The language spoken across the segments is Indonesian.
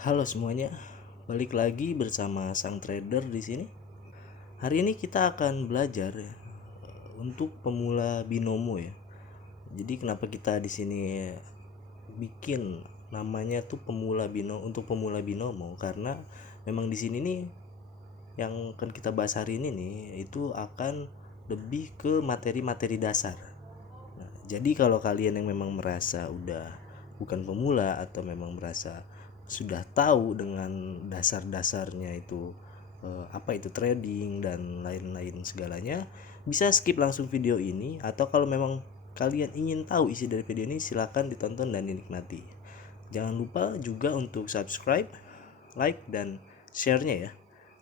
Halo semuanya, balik lagi bersama Sang Trader di sini. Hari ini kita akan belajar ya, untuk pemula binomo ya. Jadi kenapa kita di sini bikin namanya tuh pemula binomo untuk pemula binomo karena memang di sini nih yang akan kita bahas hari ini nih itu akan lebih ke materi-materi dasar. Nah, jadi kalau kalian yang memang merasa udah bukan pemula atau memang merasa sudah tahu dengan dasar-dasarnya itu apa itu trading dan lain-lain segalanya, bisa skip langsung video ini atau kalau memang kalian ingin tahu isi dari video ini silahkan ditonton dan dinikmati. Jangan lupa juga untuk subscribe, like dan share-nya ya.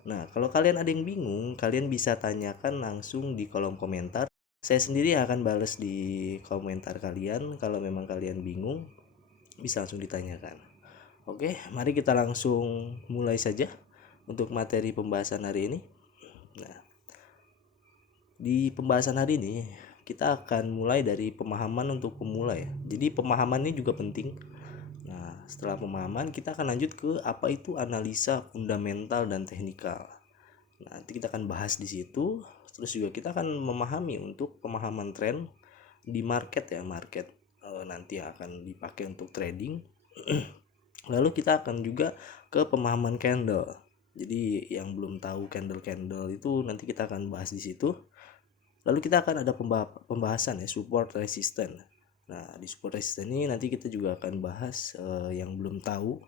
Nah, kalau kalian ada yang bingung, kalian bisa tanyakan langsung di kolom komentar. Saya sendiri akan balas di komentar kalian. Kalau memang kalian bingung, bisa langsung ditanyakan. Oke, mari kita langsung mulai saja untuk materi pembahasan hari ini. Nah, di pembahasan hari ini kita akan mulai dari pemahaman untuk pemula ya. Jadi pemahaman ini juga penting. Nah, setelah pemahaman kita akan lanjut ke apa itu analisa fundamental dan teknikal. Nah, nanti kita akan bahas di situ. Terus juga kita akan memahami untuk pemahaman tren di market ya, market nanti akan dipakai untuk trading. Lalu kita akan juga ke pemahaman candle. Jadi yang belum tahu candle itu nanti kita akan bahas di situ. Lalu kita akan ada pembahasan ya support resistance. Nah, di support resistance ini nanti kita juga akan bahas yang belum tahu,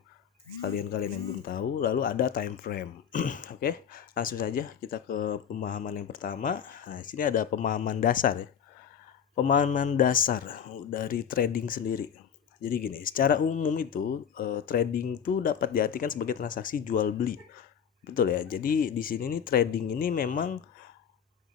kalian yang belum tahu. Lalu ada time frame. Oke, langsung saja kita ke pemahaman yang pertama. Nah, di sini ada pemahaman dasar ya. Pemahaman dasar dari trading sendiri. Jadi gini, secara umum itu trading itu dapat diartikan sebagai transaksi jual beli. Betul ya. Jadi di sini nih trading ini memang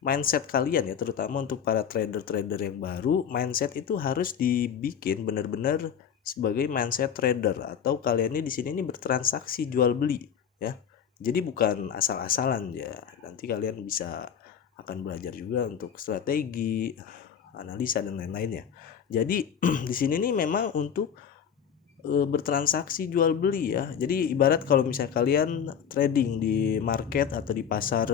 mindset kalian ya, terutama untuk para trader-trader yang baru, mindset itu harus dibikin benar-benar sebagai mindset trader atau kalian ini di sini nih bertransaksi jual beli ya. Jadi bukan asal-asalan ya. Nanti kalian bisa akan belajar juga untuk strategi, analisa dan lain-lainnya. Jadi di sini nih memang untuk bertransaksi jual beli ya. Jadi ibarat kalau misalnya kalian trading di market atau di pasar,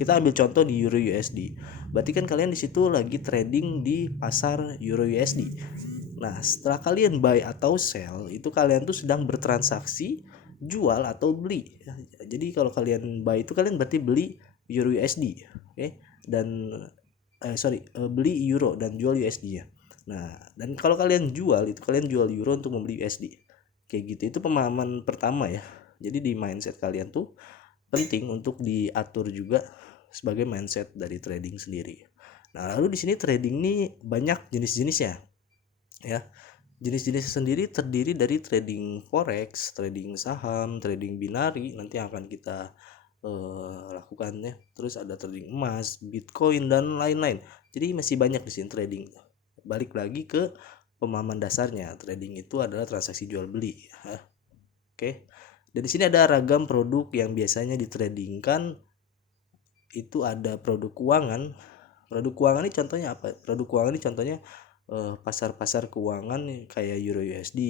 kita ambil contoh di Euro USD. Berarti kan kalian di situ lagi trading di pasar Euro USD. Nah, setelah kalian buy atau sell, itu kalian tuh sedang bertransaksi jual atau beli. Jadi kalau kalian buy itu kalian berarti beli Euro USD, oke? Dan beli Euro dan jual USD ya. Nah, dan kalau kalian jual itu kalian jual Euro untuk membeli USD. Kayak gitu. Itu pemahaman pertama ya. Jadi di mindset kalian tuh penting untuk diatur juga sebagai mindset dari trading sendiri. Nah, lalu di sini trading ini banyak jenis-jenisnya. Ya. Jenis-jenis sendiri terdiri dari trading forex, trading saham, trading binari nanti akan kita lakukannya. Terus ada trading emas, Bitcoin dan lain-lain. Jadi masih banyak di sini trading. Balik lagi ke pemahaman dasarnya, trading itu adalah transaksi jual beli. Oke. Dan di sini ada ragam produk yang biasanya ditradingkan. Itu ada produk keuangan. Produk keuangan ini contohnya apa? Produk keuangan ini contohnya pasar-pasar keuangan kayak Euro USD,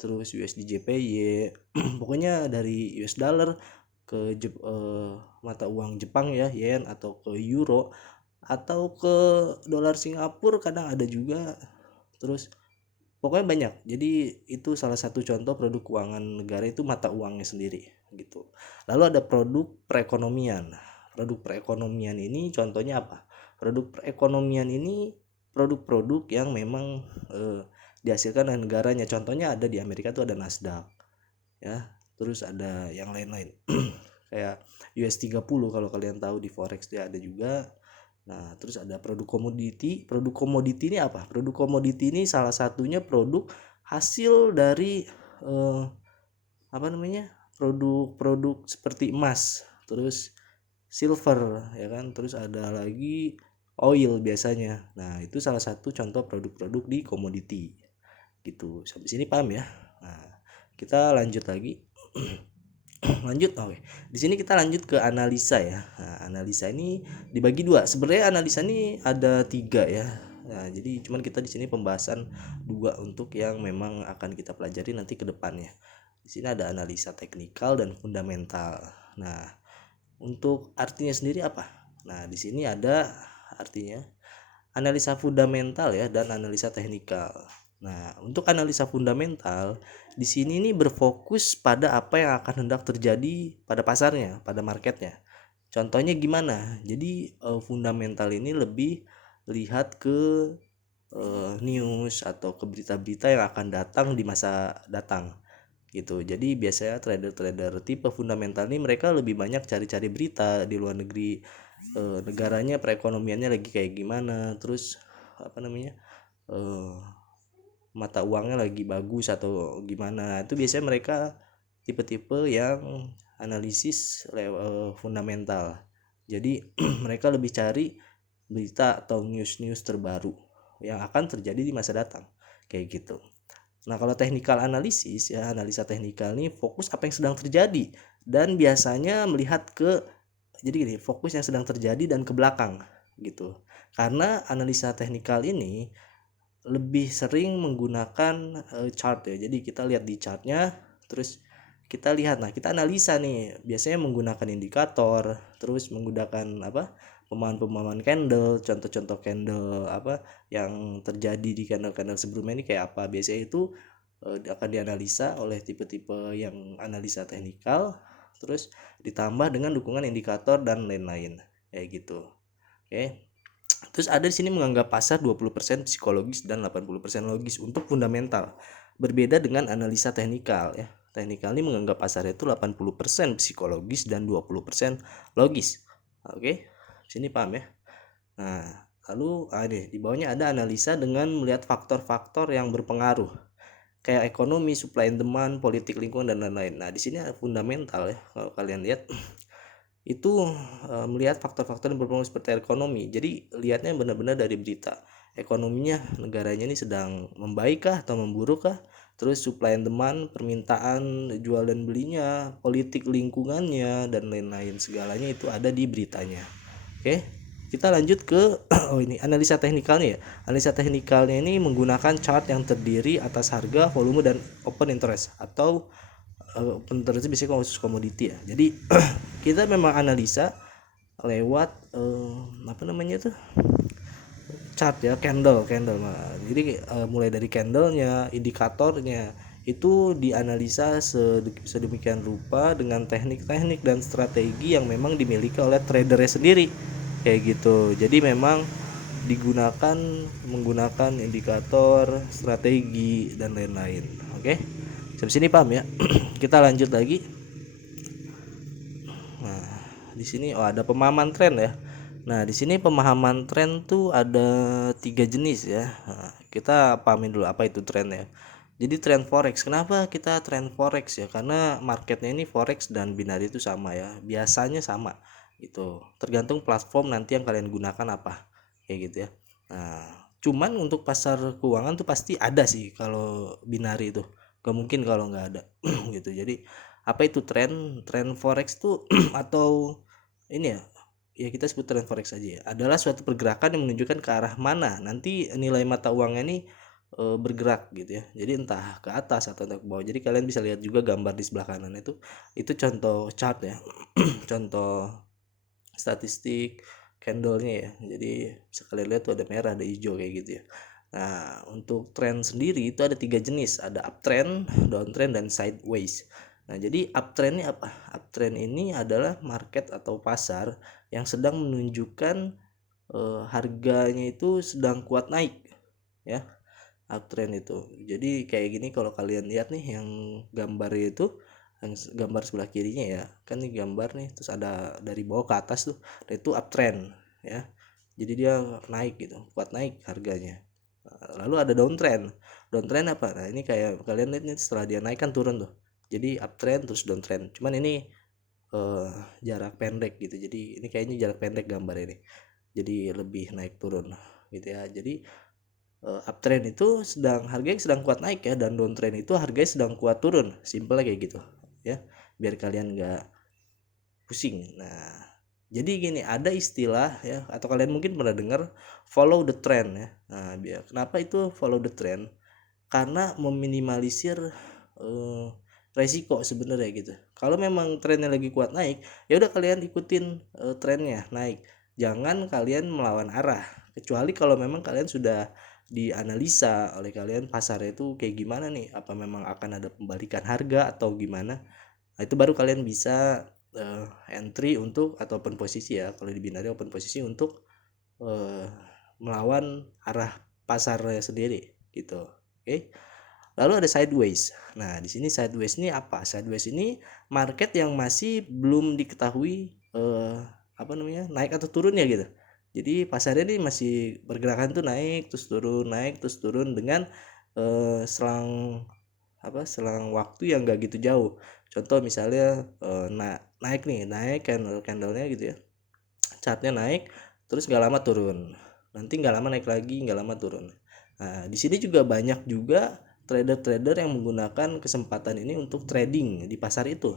terus USD JPY, pokoknya dari US dollar ke mata uang Jepang ya, yen, atau ke euro atau ke dolar Singapura kadang ada juga. Terus pokoknya banyak. Jadi itu salah satu contoh produk keuangan negara itu mata uangnya sendiri gitu. Lalu ada produk perekonomian. Produk perekonomian ini contohnya apa? Produk perekonomian ini produk-produk yang memang dihasilkan oleh negaranya. Contohnya ada di Amerika tuh ada Nasdaq ya. Terus ada yang lain-lain. Kayak US 30 kalau kalian tahu di forex dia ada juga. Nah, terus ada produk komoditi. Produk komoditi ini apa? Produk komoditi ini salah satunya produk hasil dari apa namanya? Produk-produk seperti emas, terus silver ya kan, terus ada lagi oil biasanya. Nah, itu salah satu contoh produk-produk di komoditi. Gitu. Sampai sini paham ya? Nah, kita lanjut lagi. Lanjut, oke. Di sini kita lanjut ke analisa ya. Nah, analisa ini dibagi dua. Sebenarnya analisa ini ada tiga ya. Nah, jadi cuman kita di sini pembahasan dua untuk yang memang akan kita pelajari nanti ke depannya. Di sini ada analisa teknikal dan fundamental. Nah, untuk artinya sendiri apa? Nah, di sini ada artinya analisa fundamental ya dan analisa teknikal. Nah, untuk analisa fundamental di sini nih berfokus pada apa yang akan hendak terjadi pada pasarnya, pada marketnya. Contohnya gimana? Jadi fundamental ini lebih lihat ke news atau ke berita-berita yang akan datang di masa datang gitu. Jadi biasanya trader-trader tipe fundamental ini mereka lebih banyak cari-cari berita di luar negeri, negaranya perekonomiannya lagi kayak gimana, terus apa namanya, mata uangnya lagi bagus atau gimana. Itu biasanya mereka tipe-tipe yang analisis fundamental. Jadi mereka lebih cari berita atau news-news terbaru yang akan terjadi di masa datang kayak gitu. Nah, kalau technical analisis ya, analisa teknikal ini fokus apa yang sedang terjadi dan biasanya melihat ke, jadi gini, fokus yang sedang terjadi dan ke belakang gitu. Karena analisa teknikal ini lebih sering menggunakan chart ya. Jadi kita lihat di chartnya, terus kita lihat, nah kita analisa nih, biasanya menggunakan indikator, terus menggunakan apa, pemahaman candle, contoh-contoh candle apa yang terjadi di candle-candle sebelumnya ini kayak apa. Biasanya itu akan dianalisa oleh tipe-tipe yang analisa teknikal, terus ditambah dengan dukungan indikator dan lain-lain kayak gitu. Oke. Terus ada di sini menganggap pasar 20% psikologis dan 80% logis untuk fundamental. Berbeda dengan analisa teknikal ya. Teknikal ini menganggap pasar itu 80% psikologis dan 20% logis. Oke. Sini paham ya? Nah, lalu di bawahnya ada analisa dengan melihat faktor-faktor yang berpengaruh kayak ekonomi, supply and demand, politik lingkungan dan lain-lain. Nah, di sini ada fundamental ya. Kalau kalian lihat itu melihat faktor-faktor yang berpengaruh seperti ekonomi. Jadi lihatnya benar-benar dari berita. Ekonominya negaranya ini sedang membaik kah atau memburuk kah? Terus supply and demand, permintaan, jual dan belinya, politik lingkungannya dan lain-lain, segalanya itu ada di beritanya. Oke. Kita lanjut ke ini analisa teknikalnya ya. Analisa teknikalnya ini menggunakan chart yang terdiri atas harga, volume dan open interest atau open interest biasanya khusus komoditi ya. Jadi kita memang analisa lewat apa namanya tuh, chart ya, candle. Jadi mulai dari candlenya, indikatornya itu dianalisa sedemikian rupa dengan teknik-teknik dan strategi yang memang dimiliki oleh tradernya sendiri kayak gitu. Jadi memang digunakan menggunakan indikator, strategi dan lain-lain. Oke, sampai sini paham ya? Kita lanjut lagi. Nah, di sini ada pemahaman tren ya. Nah, di sini pemahaman tren tuh ada 3 jenis ya. Nah, kita pahamin dulu apa itu tren ya. Jadi tren forex, kenapa kita tren forex ya? Karena marketnya ini forex dan binari itu sama ya. Biasanya sama gitu. Tergantung platform nanti yang kalian gunakan apa, kayak gitu ya. Nah, cuman untuk pasar keuangan tuh pasti ada sih kalau binari itu. Gak mungkin kalau nggak ada gitu. Jadi apa itu tren forex tuh atau ini ya kita sebut tren forex aja ya, adalah suatu pergerakan yang menunjukkan ke arah mana nanti nilai mata uangnya ini bergerak gitu ya. Jadi entah ke atas atau ke bawah. Jadi kalian bisa lihat juga gambar di sebelah kanan itu contoh chart ya. Contoh statistik candlenya ya. Jadi bisa kalian lihat tuh ada merah, ada hijau kayak gitu ya. Nah, untuk tren sendiri itu ada 3 jenis, ada uptrend, downtrend dan sideways. Nah, jadi uptrend ini apa? Uptrend ini adalah market atau pasar yang sedang menunjukkan harganya itu sedang kuat naik ya. Uptrend itu. Jadi kayak gini kalau kalian lihat nih yang gambar itu, yang gambar sebelah kirinya ya. Kan nih gambar nih, terus ada dari bawah ke atas tuh. Nah, itu uptrend ya. Jadi dia naik gitu, kuat naik harganya. Lalu ada downtrend. Downtrend apa? Nah, ini kayak kalian lihat nih setelah dia naik kan turun tuh. Jadi uptrend terus downtrend. Cuman ini jarak pendek gitu. Jadi ini kayaknya jarak pendek gambar ini. Jadi lebih naik turun gitu ya. Jadi uptrend itu harganya sedang kuat naik ya, dan downtrend itu harganya sedang kuat turun. Simpelnya kayak gitu ya. Biar kalian nggak pusing. Nah, jadi gini, ada istilah ya, atau kalian mungkin pernah dengar follow the trend ya. Nah, kenapa itu follow the trend? Karena meminimalisir resiko sebenarnya gitu. Kalau memang trennya lagi kuat naik, ya udah kalian ikutin trennya naik. Jangan kalian melawan arah. Kecuali kalau memang kalian sudah dianalisa oleh kalian pasarnya itu kayak gimana nih, apa memang akan ada pembalikan harga atau gimana. Nah, itu baru kalian bisa entry untuk atau open posisi ya. Kalau di binary open posisi untuk melawan arah pasarnya sendiri gitu. Oke. Lalu ada sideways. Nah, di sini sideways ini apa? Sideways ini market yang masih belum diketahui naik atau turunnya gitu. Jadi pasarnya ini masih bergerakan tuh naik terus turun dengan selang waktu yang gak gitu jauh. Contoh misalnya naik candlenya gitu ya. Chartnya naik terus gak lama turun. Nanti gak lama naik lagi, gak lama turun. Nah, di sini juga banyak juga trader-trader yang menggunakan kesempatan ini untuk trading di pasar itu.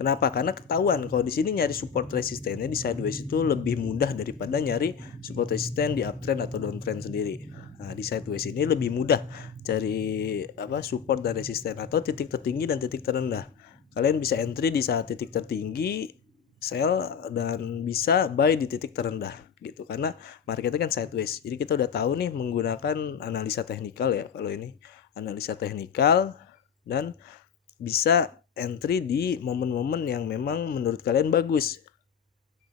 Kenapa? Karena ketahuan kalau di sini nyari support resistennya di sideways itu lebih mudah daripada nyari support resisten di uptrend atau downtrend sendiri. Nah, di sideways ini lebih mudah cari support dan resisten atau titik tertinggi dan titik terendah. Kalian bisa entry di saat titik tertinggi, sell, dan bisa buy di titik terendah gitu. Karena marketnya kan sideways. Jadi kita udah tahu nih menggunakan analisa teknikal ya. Kalau ini analisa teknikal dan bisa entry di momen-momen yang memang menurut kalian bagus.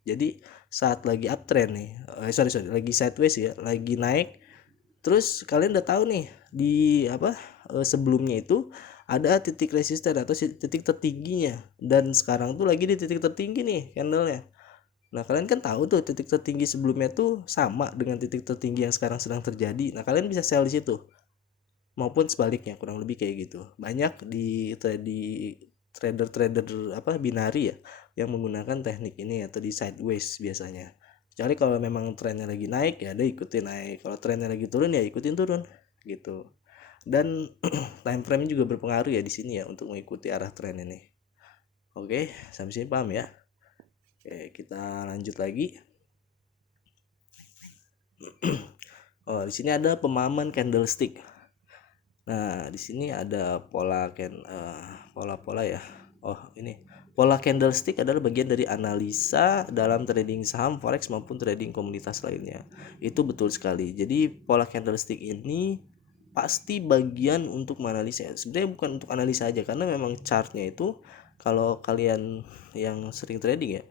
Jadi saat lagi uptrend nih, lagi sideways ya, lagi naik, terus kalian udah tahu nih di sebelumnya itu ada titik resisten atau titik tertingginya, dan sekarang tuh lagi di titik tertinggi nih candlenya. Nah, kalian kan tahu tuh titik tertinggi sebelumnya tuh sama dengan titik tertinggi yang sekarang sedang terjadi. Nah, kalian bisa sell di situ. Maupun sebaliknya, kurang lebih kayak gitu. Banyak di trader-trader binari ya yang menggunakan teknik ini atau di sideways biasanya. Kecuali kalau memang trennya lagi naik ya udah ikutin naik. Kalau trennya lagi turun ya ikutin turun gitu. Dan time frame juga berpengaruh ya di sini ya untuk mengikuti arah tren ini. Oke, sampai sini paham ya? Oke, kita lanjut lagi. Oh, di sini ada pemahaman candlestick. Nah, di sini ada pola-pola ya. Oh, ini. Pola candlestick adalah bagian dari analisa dalam trading saham, forex maupun trading komoditas lainnya. Itu betul sekali. Jadi, pola candlestick ini pasti bagian untuk menganalisa. Sebenarnya bukan untuk analisa aja, karena memang chartnya itu kalau kalian yang sering trading ya,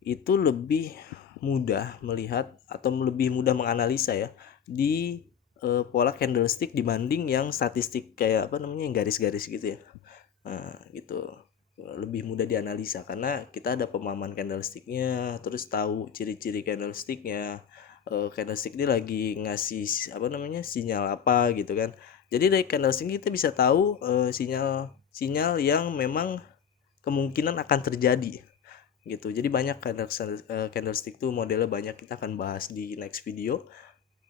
itu lebih mudah melihat atau lebih mudah menganalisa ya di pola candlestick dibanding yang statistik kayak yang garis-garis gitu ya. Nah, gitu lebih mudah dianalisa karena kita ada pemahaman candlesticknya, terus tahu ciri-ciri candlesticknya. Candlestick ini lagi ngasih sinyal apa gitu kan. Jadi dari candlestick kita bisa tahu sinyal yang memang kemungkinan akan terjadi gitu. Jadi banyak candlestick tuh modelnya banyak, kita akan bahas di next video.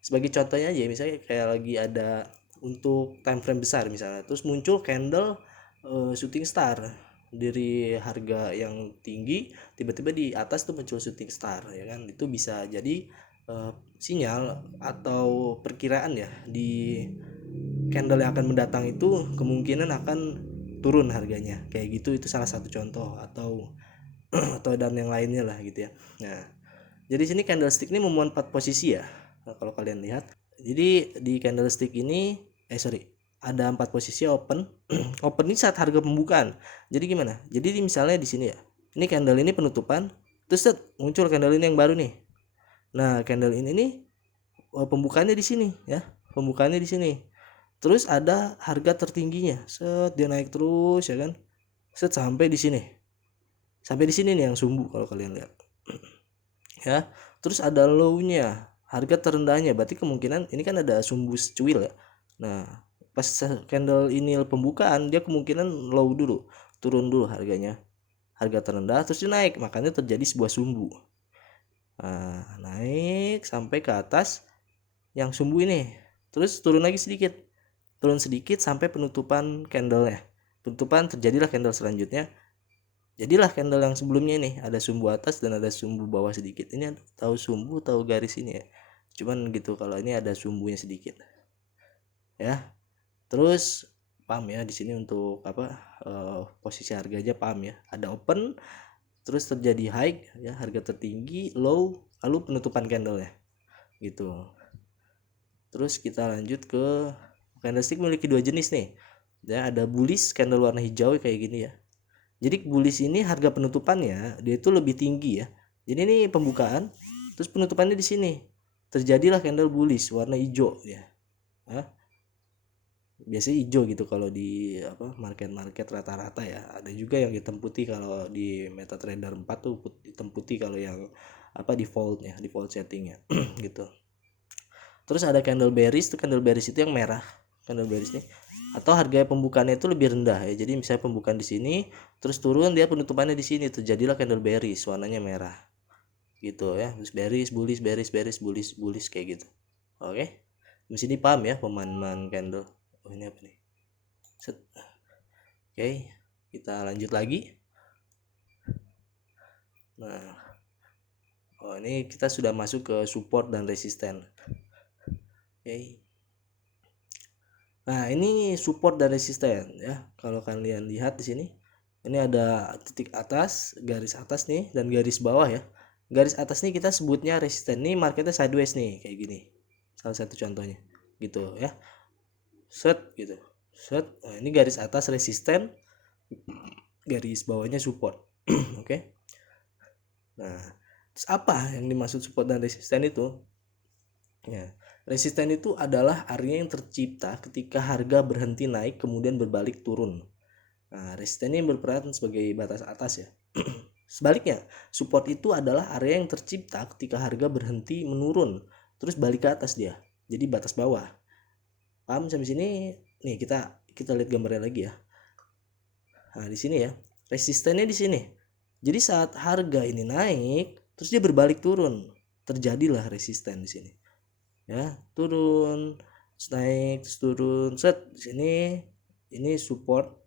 Sebagai contohnya aja misalnya kayak lagi ada untuk time frame besar misalnya, terus muncul candle shooting star dari harga yang tinggi, tiba-tiba di atas tuh muncul shooting star ya kan. Itu bisa jadi sinyal atau perkiraan ya di candle yang akan mendatang itu kemungkinan akan turun harganya kayak gitu. Itu salah satu contoh atau dan yang lainnya lah gitu ya. Nah, jadi sini candlestick ini memuat 4 posisi ya. Nah, kalau kalian lihat, jadi di candlestick ini ada 4 posisi open. Open ini saat harga pembukaan. Jadi gimana? Jadi misalnya di sini ya. Ini candle ini penutupan, terus muncul candle ini yang baru nih. Nah, candle ini nih pembukaannya di sini ya. Pembukaannya di sini. Terus ada harga tertingginya. Dia naik terus ya kan. Sampai di sini. Sampai di sini nih yang sumbu kalau kalian lihat. Ya. Terus ada low-nya, harga terendahnya. Berarti kemungkinan ini kan ada sumbu secuil ya. Nah, pas candle ini pembukaan dia kemungkinan low dulu, turun dulu harganya. Harga terendah terus dia naik, makanya terjadi sebuah sumbu. Nah, naik sampai ke atas yang sumbu ini. Terus turun lagi sedikit. Turun sedikit sampai penutupan candle-nya. Penutupan terjadilah candle selanjutnya. Jadilah candle yang sebelumnya nih ada sumbu atas dan ada sumbu bawah sedikit. Ini tahu sumbu, tahu garis ini ya. Cuman gitu kalau ini ada sumbunya sedikit. Ya. Terus paham ya di sini untuk posisi harganya, paham ya, ada open terus terjadi high ya, harga tertinggi, low, lalu penutupan candle ya gitu. Terus kita lanjut ke candlestick memiliki dua jenis nih ya, ada bullish candle warna hijau kayak gini ya. Jadi bullish ini harga penutupannya dia itu lebih tinggi ya. Jadi ini pembukaan terus penutupannya di sini terjadilah candle bullish warna hijau ya. Biasanya hijau gitu kalau di market rata-rata ya. Ada juga yang hitam putih kalau di MetaTrader 4 tuh hitam putih kalau yang default settingnya gitu. Terus ada candle bearish, tuh candle bearish itu yang merah, candle bearish nih, atau harga pembukaannya itu lebih rendah ya. Jadi misalnya pembukaan di sini terus turun, dia penutupannya di sini, terjadilah candle bearish warnanya merah gitu ya. Terus bearish, bullish, bearish, bearish, bullish, bullish kayak gitu. Oke, di sini paham ya pemahaman candle. Oh ini apa nih? Set. Oke, kita lanjut lagi. Nah, ini kita sudah masuk ke support dan resisten. Oke. Nah, ini support dan resisten ya. Kalau kalian lihat di sini, ini ada titik atas, garis atas nih, dan garis bawah ya. Garis atas nih kita sebutnya resisten. Nih marketnya sideways nih, kayak gini. Salah satu contohnya, gitu ya. Set gitu. Set. Nah, ini garis atas resisten, garis bawahnya support. Oke. Nah, terus apa yang dimaksud support dan resisten itu? Ya, resisten itu adalah area yang tercipta ketika harga berhenti naik kemudian berbalik turun. Nah, resisten ini berperan sebagai batas atas ya. Sebaliknya, support itu adalah area yang tercipta ketika harga berhenti menurun terus balik ke atas dia. Jadi batas bawah. Paham sampai sini? Nih kita lihat gambarnya lagi ya. Nah, di sini ya. Resistennya di sini. Jadi saat harga ini naik, terus dia berbalik turun, terjadilah resisten di sini. Ya, turun, terus naik, terus turun, set di sini. Ini support.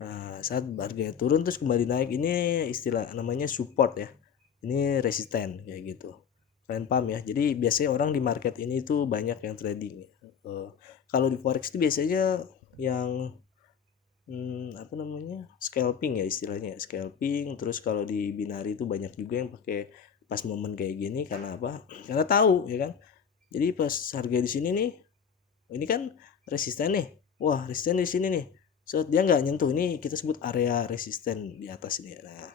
Nah, saat harganya turun terus kembali naik, ini istilah namanya support ya. Ini resisten kayak gitu. Kalian paham ya? Jadi biasanya orang di market ini tuh banyak yang trading. Kalau di forex itu biasanya yang scalping ya istilahnya, scalping. Terus kalau di binary itu banyak juga yang pakai pas momen kayak gini. Karena apa? Karena tahu ya kan. Jadi pas harga di sini nih, ini kan resisten nih, wah resisten di sini nih, so dia nggak nyentuh, ini kita sebut area resisten di atas ini. Nah,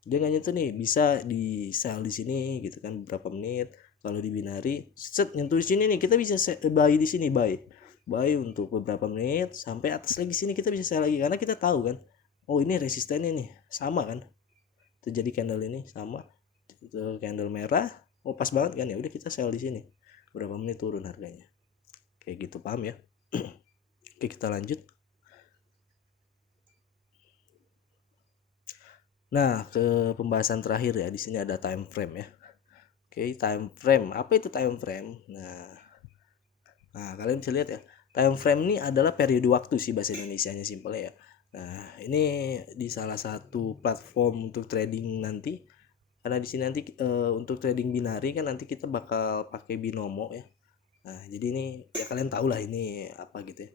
dia nggak nyentuh nih, bisa di sell di sini gitu kan beberapa menit. Kalau di binary set nyentuh di sini nih, kita bisa buy di sini, buy untuk beberapa menit sampai atas lagi sini, kita bisa sell lagi karena kita tahu kan, oh ini resistennya nih sama kan, terjadi candle ini sama, itu candle merah, oh pas banget kan, ya udah kita sell di sini, berapa menit turun harganya kayak gitu. Paham ya? Oke, kita lanjut. Nah, ke pembahasan terakhir ya, di sini ada time frame ya. Oke, time frame. Apa itu time frame? Nah, kalian bisa lihat ya. Time frame ini adalah periode waktu sih bahasa Indonesianya, simpel ya. Nah, ini di salah satu platform untuk trading nanti. Karena di sini nanti untuk trading binary kan nanti kita bakal pakai binomo ya. Nah, jadi ini ya kalian tahu lah ini apa gitu ya,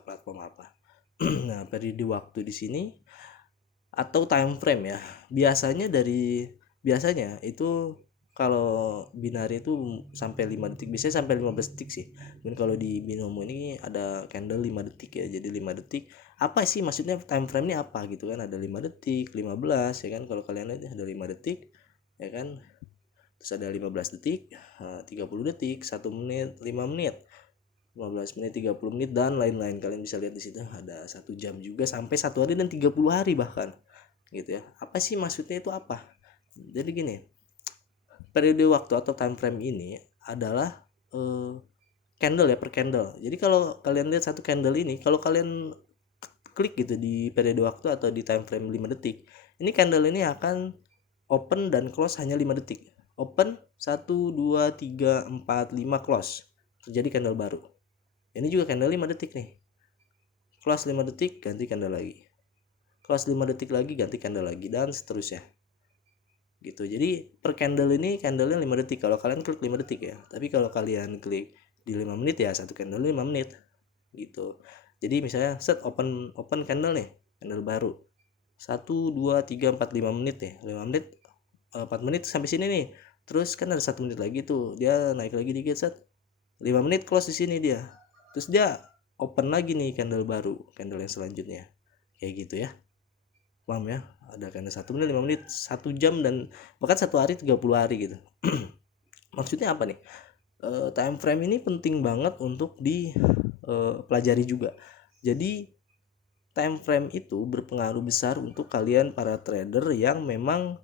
platform apa. Nah, periode waktu di sini atau time frame ya. Biasanya itu kalau binary itu sampai 5 detik, biasanya sampai 15 detik sih. Dan kalau di binomo ini ada candle 5 detik ya. Jadi 5 detik. Apa sih maksudnya time frame ini apa gitu kan? Ada 5 detik, 15 ya kan. Kalau kalian lihat ada 5 detik ya kan. Terus ada 15 detik, 30 detik, 1 menit, 5 menit, 15 menit, 30 menit dan lain-lain. Kalian bisa lihat di situ ada 1 jam juga sampai 1 hari dan 30 hari bahkan. Gitu ya. Apa sih maksudnya itu apa? Jadi gini, periode waktu atau time frame ini adalah candle ya, per candle. Jadi kalau kalian lihat satu candle ini, kalau kalian klik gitu di periode waktu atau di time frame 5 detik, ini candle ini akan open dan close hanya 5 detik. Open 1 2 3 4 5 close. Terjadi candle baru. Ini juga candle 5 detik nih. Close 5 detik, ganti candle lagi. Close 5 detik lagi, ganti candle lagi, dan seterusnya. Gitu. Jadi per candle ini candlenya 5 detik kalau kalian klik 5 detik ya. Tapi kalau kalian klik di 5 menit ya satu candle 5 menit. Gitu. Jadi misalnya set open candle nih, candle baru 1 2 3 4 5 menit nih, 5 menit 4 menit sampai sini nih, terus kan ada 1 menit lagi tuh dia naik lagi dikit, set 5 menit close di sini dia, terus dia open lagi nih candle baru, candle yang selanjutnya, kayak gitu ya. Paham ya? Ada candle 1 menit, 5 menit, 1 jam, dan bahkan 1 hari 30 hari gitu. Maksudnya apa nih? Time frame ini penting banget untuk dipelajari juga. Jadi time frame itu berpengaruh besar untuk kalian para trader yang memang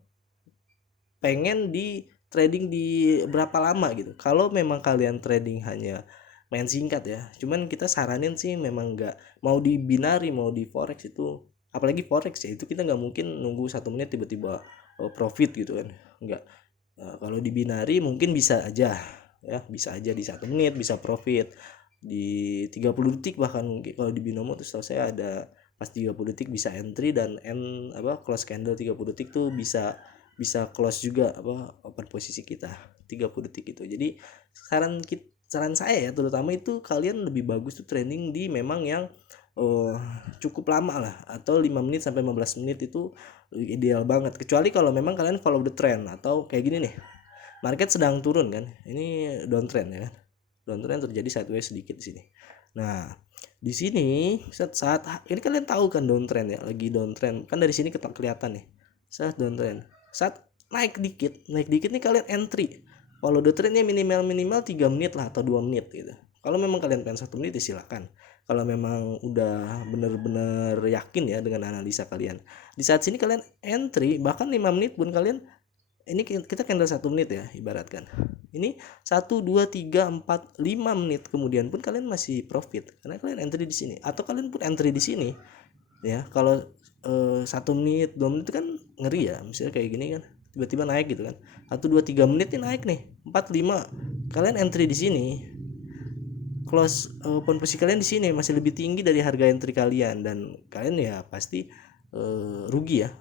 pengen di trading di berapa lama gitu. Kalau memang kalian trading hanya main singkat ya, cuman kita saranin sih memang nggak, mau di binary mau di forex itu, apalagi forex ya, itu kita nggak mungkin nunggu 1 menit tiba-tiba profit gitu kan, nggak. Kalau di binary mungkin bisa aja ya, bisa aja di 1 menit bisa profit, di 30 detik bahkan mungkin kalau di binomo tuh saya ada pas 30 detik bisa entry, dan close candle 30 detik tuh bisa close juga open posisi kita 30 detik itu. Jadi saran saya ya, terutama itu kalian lebih bagus tuh training di memang yang cukup lama lah, atau 5 menit sampai 15 menit itu ideal banget. Kecuali kalau memang kalian follow the trend, atau kayak gini nih, market sedang turun kan, ini downtrend ya kan, downtrend terjadi sideways sedikit di sini. Nah di sini saat ini kalian tahu kan downtrend ya, lagi downtrend kan, dari sini kelihatan nih saat downtrend, saat naik dikit nih kalian entry, follow the trendnya minimal 3 menit lah atau 2 menit gitu. Kalau memang kalian pengen 1 menit ya silakan. Kalau memang udah bener-bener yakin ya dengan analisa kalian, di saat sini kalian entry, bahkan 5 menit pun kalian, ini kita candle 1 menit ya ibaratkan, ini 1 2 3 4 5 menit kemudian pun kalian masih profit karena kalian entry di sini, atau kalian pun entry di sini ya. Kalau 1 menit 2 menit itu kan ngeri ya, misalnya kayak gini kan tiba-tiba naik gitu kan, 1 2 3 menit ini naik nih 4 5, kalian entry di sini, close open posisi kalian di sini masih lebih tinggi dari harga entry kalian, dan kalian ya pasti rugi ya,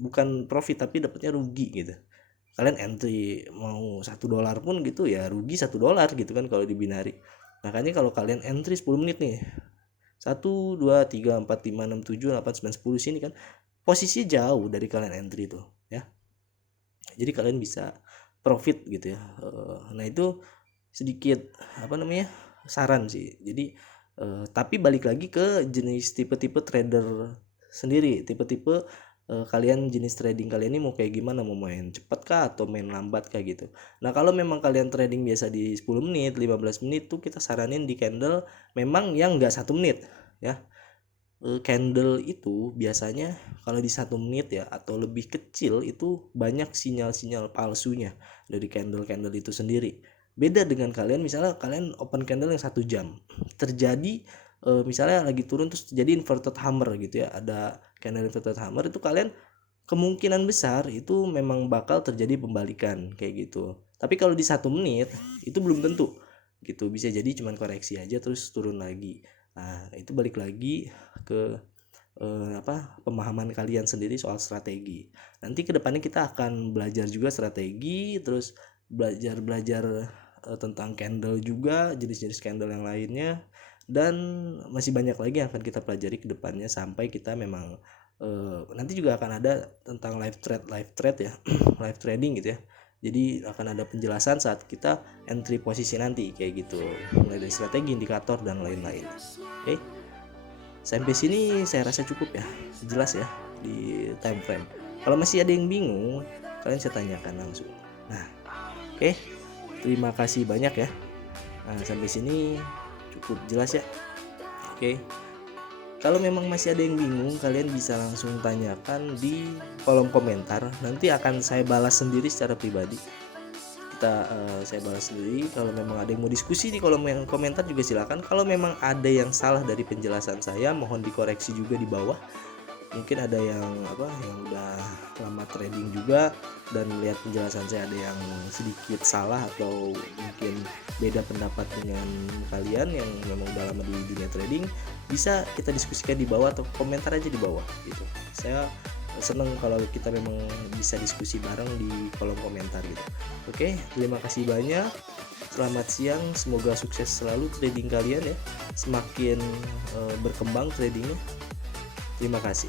bukan profit tapi dapatnya rugi gitu. Kalian entry mau $1 pun gitu ya rugi $1 gitu kan kalau di binary. Makanya kalau kalian entry 10 menit nih, 1 2 3 4 5 6 7 8 9 10 sini kan posisi jauh dari kalian entry tuh ya, jadi kalian bisa profit gitu ya. Nah itu sedikit saran sih. Jadi tapi balik lagi ke jenis tipe-tipe trader sendiri, tipe-tipe kalian jenis trading kalian ini mau kayak gimana, mau main cepat kah atau main lambat kah gitu. Nah kalau memang kalian trading biasa di 10 menit 15 menit tuh kita saranin di candle memang yang enggak 1 menit ya. Candle itu biasanya kalau di 1 menit ya atau lebih kecil itu banyak sinyal-sinyal palsunya dari candle-candle itu sendiri. Beda dengan kalian misalnya kalian open candle yang 1 jam, terjadi misalnya lagi turun terus terjadi inverted hammer gitu ya, ada candle inverted hammer, itu kalian kemungkinan besar itu memang bakal terjadi pembalikan kayak gitu. Tapi kalau di 1 menit itu belum tentu gitu, bisa jadi cuman koreksi aja terus turun lagi. Nah itu balik lagi ke pemahaman kalian sendiri soal strategi. Nanti kedepannya kita akan belajar juga strategi, terus belajar tentang candle juga, jenis-jenis candle yang lainnya, dan masih banyak lagi yang akan kita pelajari ke depannya sampai kita memang nanti juga akan ada tentang live trade ya live trading gitu ya. Jadi akan ada penjelasan saat kita entry posisi nanti kayak gitu, mulai dari strategi, indikator, dan lain-lain. Oke, sampai sini saya rasa cukup ya, jelas ya di time frame. Kalau masih ada yang bingung kalian bisa tanyakan langsung. Nah oke, terima kasih banyak ya. Nah sampai sini cukup jelas ya. Oke, kalau memang masih ada yang bingung kalian bisa langsung tanyakan di kolom komentar, nanti akan saya balas sendiri secara pribadi. Saya balas sendiri. Kalau memang ada yang mau diskusi di kolom komentar juga silakan. Kalau memang ada yang salah dari penjelasan saya mohon dikoreksi juga di bawah. Mungkin ada yang udah lama trading juga dan lihat penjelasan saya ada yang sedikit salah atau mungkin beda pendapat dengan kalian yang memang udah lama di dunia trading, bisa kita diskusikan di bawah atau komentar aja di bawah gitu. Saya seneng kalau kita memang bisa diskusi bareng di kolom komentar gitu. Oke, terima kasih banyak. Selamat siang, semoga sukses selalu trading kalian ya. Semakin berkembang tradingnya. Terima kasih.